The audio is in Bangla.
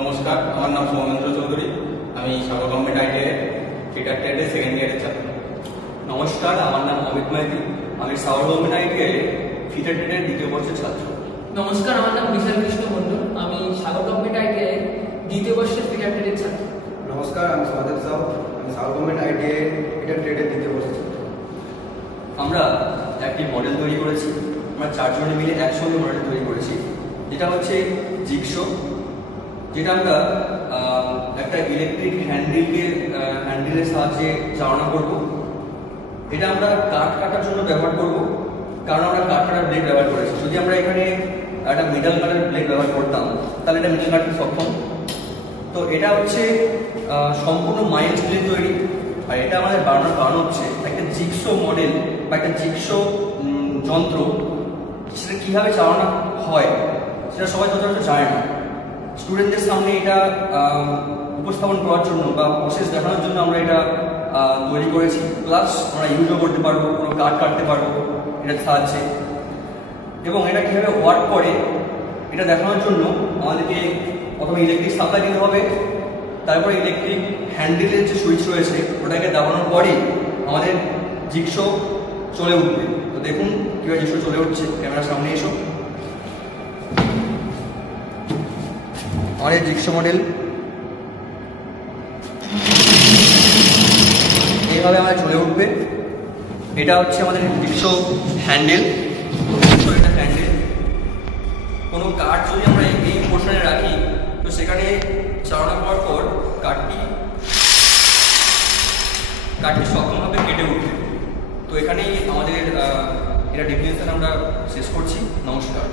নমস্কার, আমার নাম সৌমেন্দ্র চৌধুরী। আমি সাগর গভর্নমেন্ট আইটিআই ফিটার ট্রেডের সেকেন্ড ইয়ারের ছাত্র। নমস্কার, আমার নাম অমিত মাইতি। আমি সাগর গভর্নমেন্ট আইটিআই ফিটার ট্রেডের দ্বিতীয় বর্ষের ছাত্র। নমস্কার, আমার নাম বিশাল কৃষ্ণ মন্ডল। আমি সাগর গভর্নমেন্ট আইটিআই দ্বিতীয় বর্ষের ফিটার ট্রেডের ছাত্র। নমস্কার, আমি সমাদেব সাউ। আমি সাগর গভর্নমেন্ট আইটিআই ফিটার ট্রেডের দ্বিতীয় বর্ষের ছাত্র। আমরা একটি মডেল তৈরি করেছি। আমরা চারজনে মিলে একসঙ্গে মডেল তৈরি করেছি, যেটা হচ্ছে জিগসো, যেটা আমরা একটা ইলেকট্রিক হ্যান্ডেলের সাহায্যে চালনা করব। এটা আমরা কাঠ কাটার জন্য ব্যবহার করব, কারণ আমরা কাঠ কাটার ব্লেড ব্যবহার করেছি। যদি আমরা এখানে একটা মিডল কাটার ব্লেড ব্যবহার করতাম, তাহলে এটা মিডল কাটতে সক্ষম। তো এটা হচ্ছে সম্পূর্ণ মাইল স্টিলের তৈরি। আর এটা আমাদের বানানোর কারণ হচ্ছে একটা জিগসো মডেল বা একটা জিগসো যন্ত্র, সেটা কীভাবে চালানো হয় সেটা সবাই যথাযথ জানে না। স্টুডেন্টদের সামনে এটা উপস্থাপন করার জন্য বা প্রসেস দেখানোর জন্য আমরা এটা তৈরি করেছি। প্লাস আমরা ইউজও করতে পারবো, কোনো কাঠ কাটতে পারবো এটার সাহায্যে। এবং এটা কীভাবে ওয়ার্ক করে এটা দেখানোর জন্য আমাদেরকে প্রথমে ইলেকট্রিক সাপ্লাই দিতে হবে। তারপরে ইলেকট্রিক হ্যান্ডেলের যে সুইচ রয়েছে ওটাকে দাবানোর পরেই আমাদের জিগসো চলে উঠবে। তো দেখুন কীভাবে জিগসো চলে উঠছে। ক্যামেরার সামনে এসো। আমাদের জিগসো মডেল এইভাবে আমাদের চলে উঠবে। এটা হচ্ছে আমাদের জিগসো হ্যান্ডেল। এটা হ্যান্ডেল। কোনো কাঠ যদি আমরা এই পোর্শনে রাখি, তো সেখানে চালনা করার পর কাঠটি সক্ষমভাবে কেটে উঠবে। তো এখানেই আমাদের এটা ডেফিনেশন আমরা শেষ করছি। নমস্কার।